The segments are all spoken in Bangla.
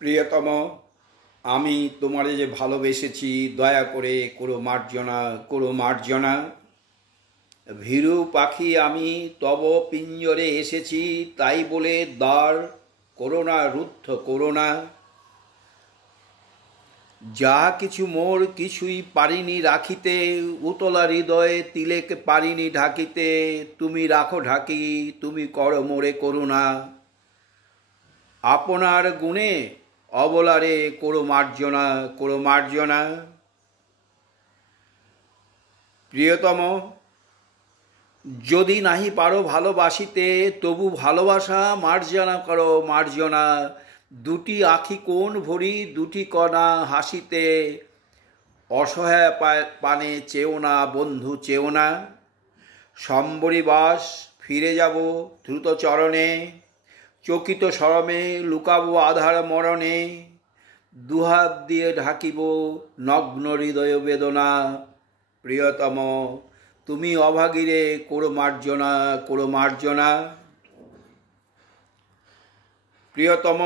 প্রিয়তম, আমি তোমারে যে ভালোবেসেছি, দয়া করে করো মার্জনা, করো মার্জনা। ভীরু পাখি আমি তব পিঞ্জরে এসেছি, তাই বলে দ্বার করোনা রুদ্ধ করোনা। যা কিছু মোর কিছুই পারিনি রাখিতে, উতলা হৃদয়ে তিলেক পারিনি ঢাকিতে। তুমি রাখো ঢাকি, তুমি করো মোরে করুণা। আপনার গুণে অবলারে করো মার্জনা, করো মার্জনা। প্রিয়তম, যদি নাহি পারো ভালোবাসিতে, তবু ভালোবাসা মার্জনা করো মার্জনা। দুটি আখি কোণ ভরি দুটি কণা হাসিতে, অসহায় পানে চেও না বন্ধু চেও না। সম্বরীবাস ফিরে যাব দ্রুত চরণে, চকিত শরমে লুকাবো আধার মরণে। দুহাত দিয়ে ঢাকিব নগ্ন হৃদয় বেদনা। প্রিয়তম, তুমি অভাগীরে করো মার্জনা, করো মার্জনা। প্রিয়তম,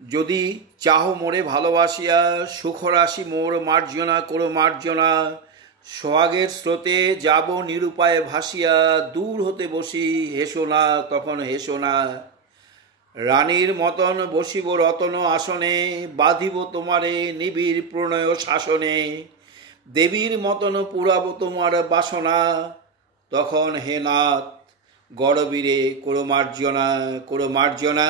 যদি চাহ মোরে ভালোবাসিয়া, সুখরাশি মোর মার্জনা করো মার্জনা। সোহাগের স্রোতে যাব নিরুপায়ে ভাসিয়া, দূর হতে বসি হেসো না তখন হেসো না। রানীর মতন বসিব রতন আসনে, বাঁধিব তোমারে নিবিড় প্রণয় শাসনে। দেবীর মতন পুরাব তোমার বাসনা, তখন হে নাথ গড়বীরে করো মার্জনা, করো মার্জনা।